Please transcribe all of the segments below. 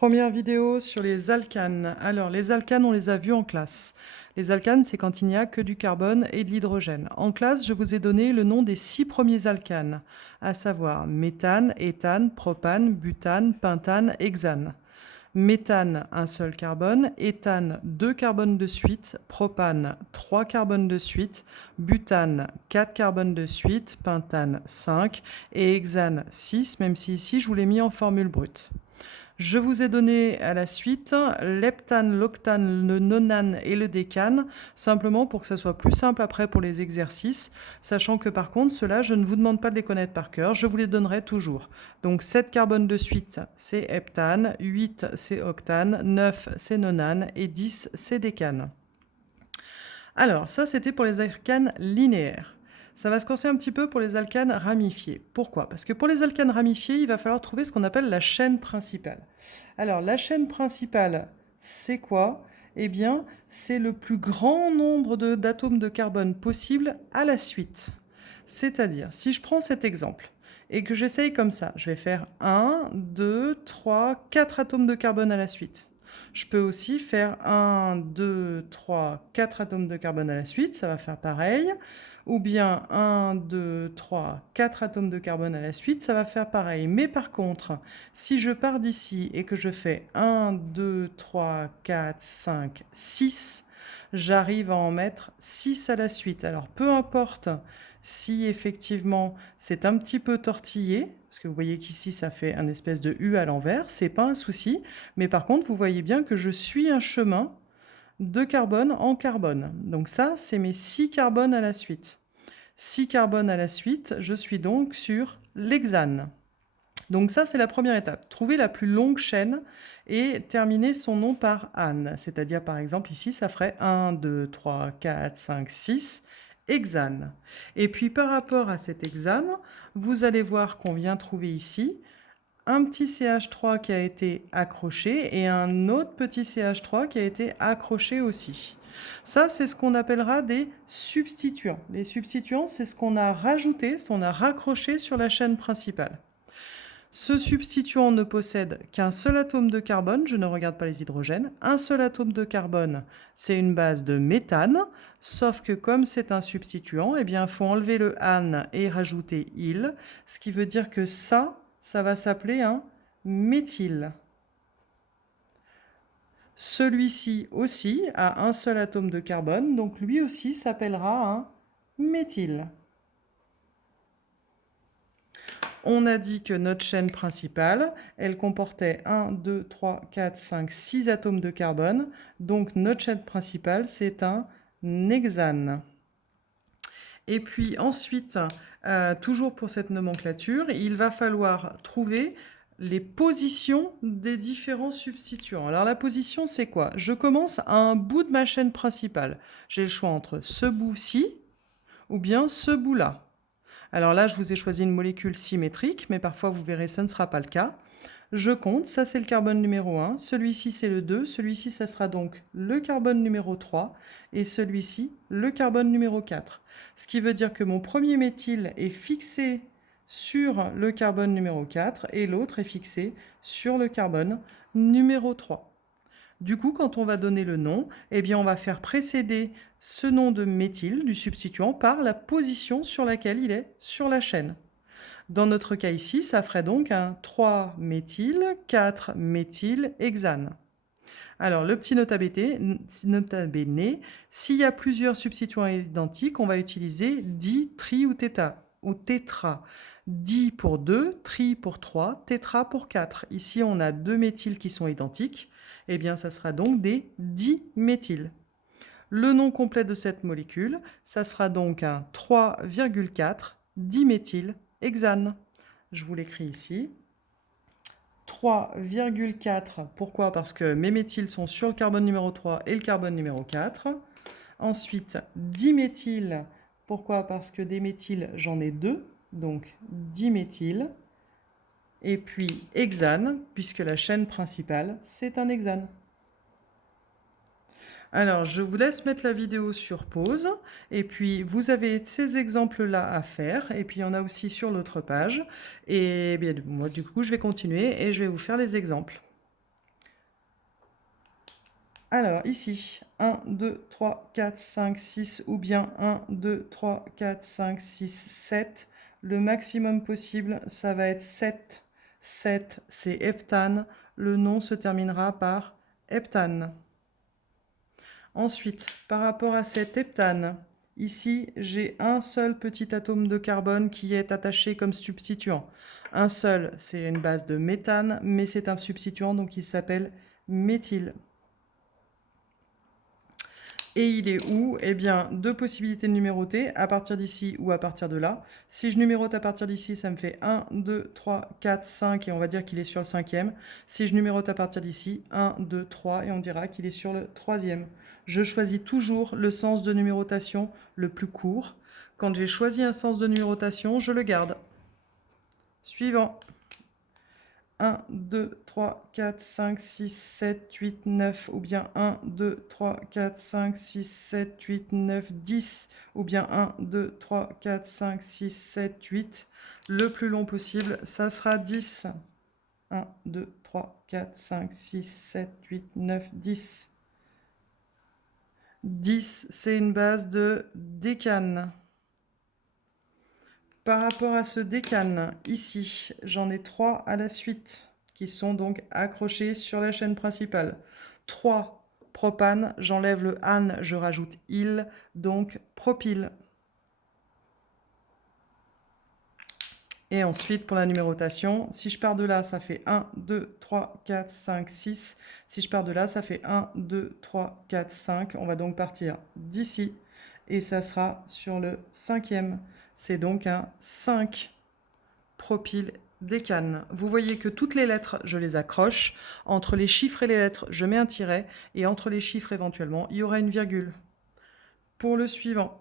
Première vidéo sur les alcanes. Alors, les alcanes, on les a vus en classe. Les alcanes, c'est quand il n'y a que du carbone et de l'hydrogène. En classe, je vous ai donné le nom des 6 premiers alcanes, à savoir méthane, éthane, propane, butane, pentane, hexane. Méthane, un seul carbone, éthane, 2 carbones de suite, propane, 3 carbones de suite, butane, 4 carbones de suite, pentane, 5 et hexane, 6, même si ici je vous l'ai mis en formule brute. Je vous ai donné à la suite l'heptane, l'octane, le nonane et le décane, simplement pour que ça soit plus simple après pour les exercices, sachant que par contre, ceux-là, je ne vous demande pas de les connaître par cœur, je vous les donnerai toujours. Donc 7 carbones de suite, c'est heptane, 8 c'est octane, 9 c'est nonane et 10 c'est décane. Alors, ça c'était pour les alcanes linéaires. Ça va se corser un petit peu pour les alcanes ramifiés. Pourquoi? Parce que pour les alcanes ramifiés, il va falloir trouver ce qu'on appelle la chaîne principale. Alors, la chaîne principale, c'est quoi? Eh bien, c'est le plus grand nombre d'atomes de carbone possible à la suite. C'est-à-dire, si je prends cet exemple et que j'essaye comme ça, je vais faire 1, 2, 3, 4 atomes de carbone à la suite. Je peux aussi faire 1, 2, 3, 4 atomes de carbone à la suite, ça va faire pareil. Ou bien 1, 2, 3, 4 atomes de carbone à la suite, ça va faire pareil. Mais par contre, si je pars d'ici et que je fais 1, 2, 3, 4, 5, 6, j'arrive à en mettre 6 à la suite. Alors peu importe si effectivement c'est un petit peu tortillé, parce que vous voyez qu'ici ça fait un espèce de U à l'envers, c'est pas un souci, mais par contre vous voyez bien que je suis un chemin de carbone en carbone. Donc ça, c'est mes 6 carbones à la suite. 6 carbones à la suite, je suis donc sur l'hexane. Donc ça, c'est la première étape. Trouver la plus longue chaîne et terminer son nom par ane. C'est-à-dire, par exemple, ici, ça ferait 1, 2, 3, 4, 5, 6, hexane. Et puis, par rapport à cet hexane, vous allez voir qu'on vient trouver ici un petit CH3 qui a été accroché et un autre petit CH3 qui a été accroché aussi. Ça, c'est ce qu'on appellera des substituants. Les substituants, c'est ce qu'on a rajouté, ce qu'on a raccroché sur la chaîne principale. Ce substituant ne possède qu'un seul atome de carbone, je ne regarde pas les hydrogènes. Un seul atome de carbone, c'est une base de méthane, sauf que comme c'est un substituant, eh bien, il faut enlever le ane et rajouter il, ce qui veut dire que ça va s'appeler un méthyle. Celui-ci aussi a un seul atome de carbone, donc lui aussi s'appellera un méthyle. On a dit que notre chaîne principale, elle comportait 1, 2, 3, 4, 5, 6 atomes de carbone. Donc notre chaîne principale, c'est un hexane. Et puis ensuite, toujours pour cette nomenclature, il va falloir trouver les positions des différents substituants. Alors la position, c'est quoi? Je commence à un bout de ma chaîne principale. J'ai le choix entre ce bout-ci ou bien ce bout-là. Alors là, je vous ai choisi une molécule symétrique, mais parfois vous verrez, ce ne sera pas le cas. Je compte, ça c'est le carbone numéro 1, celui-ci c'est le 2, celui-ci ça sera donc le carbone numéro 3, et celui-ci le carbone numéro 4. Ce qui veut dire que mon premier méthyle est fixé sur le carbone numéro 4, et l'autre est fixé sur le carbone numéro 3. Du coup, quand on va donner le nom, eh bien, on va faire précéder ce nom de méthyle, du substituant, par la position sur laquelle il est sur la chaîne. Dans notre cas ici, ça ferait donc un 3-méthyle, 4-méthyle-hexane. Alors, le petit nota bene, s'il y a plusieurs substituants identiques, on va utiliser di, tri ou tétra. Di pour 2, tri pour 3, tétra pour 4. Ici, on a deux méthyles qui sont identiques. Eh bien, ça sera donc des diméthyles. Le nom complet de cette molécule, ça sera donc un 3,4 diméthylhexane. Je vous l'écris ici. 3,4. Pourquoi? Parce que mes méthyles sont sur le carbone numéro 3 et le carbone numéro 4. Ensuite, diméthyle. Pourquoi? Parce que des méthyles, j'en ai deux. Donc, diméthyle. Et puis, hexane, puisque la chaîne principale, c'est un hexane. Alors, je vous laisse mettre la vidéo sur pause, et puis vous avez ces exemples-là à faire, et puis il y en a aussi sur l'autre page. Et bien, moi, du coup, je vais continuer et je vais vous faire les exemples. Alors, ici, 1, 2, 3, 4, 5, 6, ou bien 1, 2, 3, 4, 5, 6, 7. Le maximum possible, ça va être 7. 7, c'est heptane. Le nom se terminera par heptane. Ensuite, par rapport à cet heptane, ici, j'ai un seul petit atome de carbone qui est attaché comme substituant. Un seul, c'est une base de méthane, mais c'est un substituant, donc il s'appelle méthyle. Et il est où? Eh bien, deux possibilités de numéroter, à partir d'ici ou à partir de là. Si je numérote à partir d'ici, ça me fait 1, 2, 3, 4, 5, et on va dire qu'il est sur le cinquième. Si je numérote à partir d'ici, 1, 2, 3, et on dira qu'il est sur le troisième. Je choisis toujours le sens de numérotation le plus court. Quand j'ai choisi un sens de numérotation, je le garde. Suivant. 1, 2, 3, 4, 5, 6, 7, 8, 9, ou bien 1, 2, 3, 4, 5, 6, 7, 8, 9, 10, ou bien 1, 2, 3, 4, 5, 6, 7, 8. Le plus long possible, ça sera 10. 1, 2, 3, 4, 5, 6, 7, 8, 9, 10. 10, c'est une base de décane. Par rapport à ce décane, ici, j'en ai 3 à la suite, qui sont donc accrochés sur la chaîne principale. 3 propane, j'enlève le ane, je rajoute il, donc propyle. Et ensuite, pour la numérotation, si je pars de là, ça fait 1, 2, 3, 4, 5, 6. Si je pars de là, ça fait 1, 2, 3, 4, 5. On va donc partir d'ici. Et ça sera sur le cinquième. C'est donc un 5 propyle décane. Vous voyez que toutes les lettres, je les accroche. Entre les chiffres et les lettres, je mets un tiret. Et entre les chiffres, éventuellement, il y aura une virgule. Pour le suivant,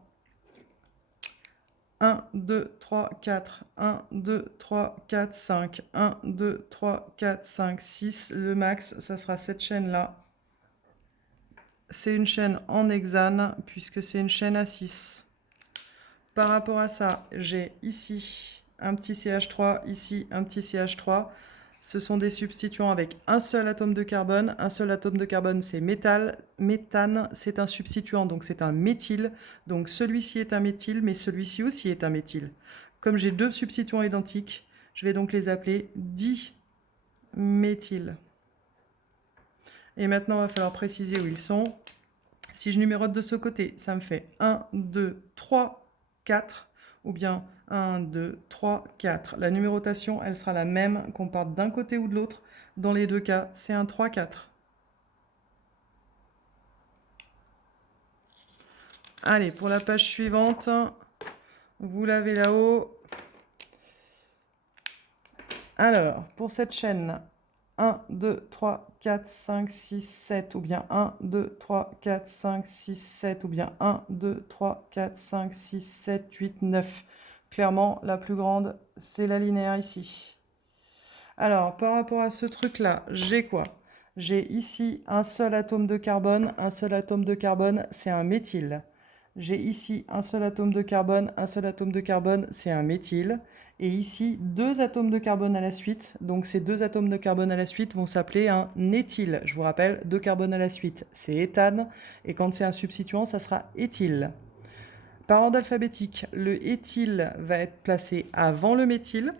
1, 2, 3, 4, 1, 2, 3, 4, 5, 1, 2, 3, 4, 5, 6. Le max, ça sera cette chaîne-là. C'est une chaîne en hexane, puisque c'est une chaîne à 6. Par rapport à ça, j'ai ici un petit CH3, ici un petit CH3. Ce sont des substituants avec un seul atome de carbone. Un seul atome de carbone, c'est métal. Méthane, c'est un substituant, donc c'est un méthyle. Donc celui-ci est un méthyle, mais celui-ci aussi est un méthyle. Comme j'ai deux substituants identiques, je vais donc les appeler diméthyl. Et maintenant, il va falloir préciser où ils sont. Si je numérote de ce côté, ça me fait 1, 2, 3, 4, ou bien 1, 2, 3, 4. La numérotation, elle sera la même qu'on parte d'un côté ou de l'autre. Dans les deux cas, c'est un 3, 4. Allez, pour la page suivante, vous l'avez là-haut. Alors, pour cette chaîne, 1, 2, 3, 4, 5, 6, 7, ou bien 1, 2, 3, 4, 5, 6, 7, ou bien 1, 2, 3, 4, 5, 6, 7, 8, 9. Clairement, la plus grande, c'est la linéaire ici. Alors, par rapport à ce truc-là, j'ai quoi? J'ai ici un seul atome de carbone. Un seul atome de carbone, c'est un méthyle. J'ai ici un seul atome de carbone. Un seul atome de carbone, c'est un méthyle. Et ici, deux atomes de carbone à la suite. Donc, ces deux atomes de carbone à la suite vont s'appeler un éthyle. Je vous rappelle, deux carbones à la suite, c'est éthane. Et quand c'est un substituant, ça sera éthyle. Par ordre alphabétique, le éthyle va être placé avant le méthyle.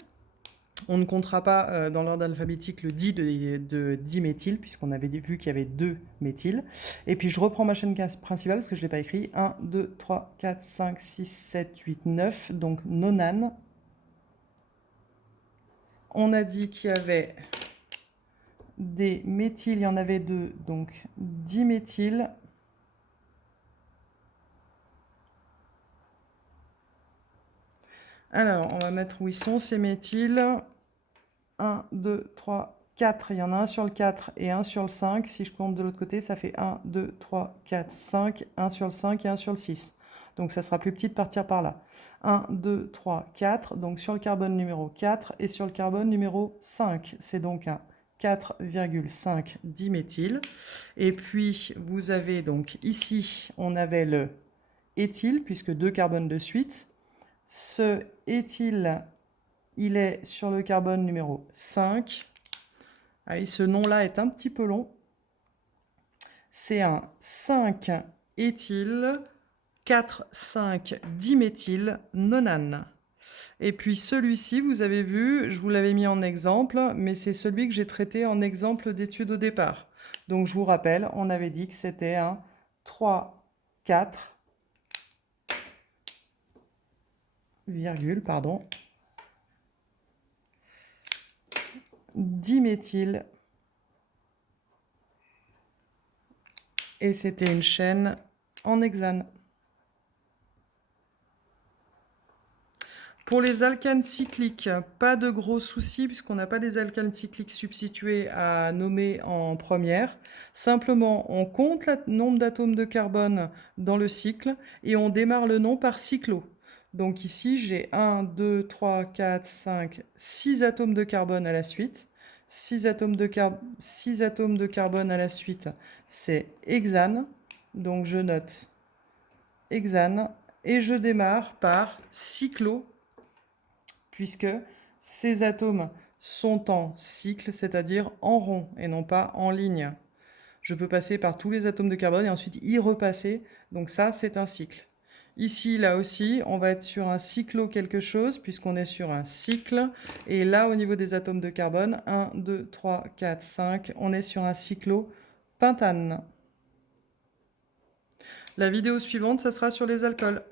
On ne comptera pas dans l'ordre alphabétique le di de diméthyle, puisqu'on avait vu qu'il y avait deux méthyles. Et puis je reprends ma chaîne principale, parce que je ne l'ai pas écrit. 1, 2, 3, 4, 5, 6, 7, 8, 9. Donc nonane. On a dit qu'il y avait des méthyles, il y en avait deux, donc diméthyle. Alors, on va mettre où ils sont ces méthyles. 1, 2, 3, 4. Il y en a un sur le 4 et un sur le 5. Si je compte de l'autre côté, ça fait 1, 2, 3, 4, 5. Un sur le 5 et un sur le 6. Donc ça sera plus petit de partir par là. 1, 2, 3, 4. Donc sur le carbone numéro 4 et sur le carbone numéro 5. C'est donc un 4,5 diméthyle. Et puis vous avez donc ici, on avait le éthyle, puisque deux carbones de suite. Ce éthyle, il est sur le carbone numéro 5. Allez, ce nom-là est un petit peu long. c'est un 5-éthyl 4,5-diméthylnonane. Et puis celui-ci, vous avez vu, je vous l'avais mis en exemple, mais c'est celui que j'ai traité en exemple d'étude au départ. Donc je vous rappelle, on avait dit que c'était un 3, 4, virgule, pardon, diméthyl. Et c'était une chaîne en hexane. Pour les alcanes cycliques, pas de gros soucis puisqu'on n'a pas des alcanes cycliques substitués à nommer en première. Simplement, on compte le nombre d'atomes de carbone dans le cycle et on démarre le nom par cyclo. Donc ici, j'ai 1, 2, 3, 4, 5, 6 atomes de carbone à la suite. 6 atomes de carbone à la suite, c'est hexane. Donc je note hexane et je démarre par cyclo puisque ces atomes sont en cycle, c'est-à-dire en rond et non pas en ligne. Je peux passer par tous les atomes de carbone et ensuite y repasser, donc ça c'est un cycle. Ici, là aussi, on va être sur un cyclo quelque chose, puisqu'on est sur un cycle. Et là, au niveau des atomes de carbone, 1, 2, 3, 4, 5, on est sur un cyclo pentane. La vidéo suivante, ça sera sur les alcools.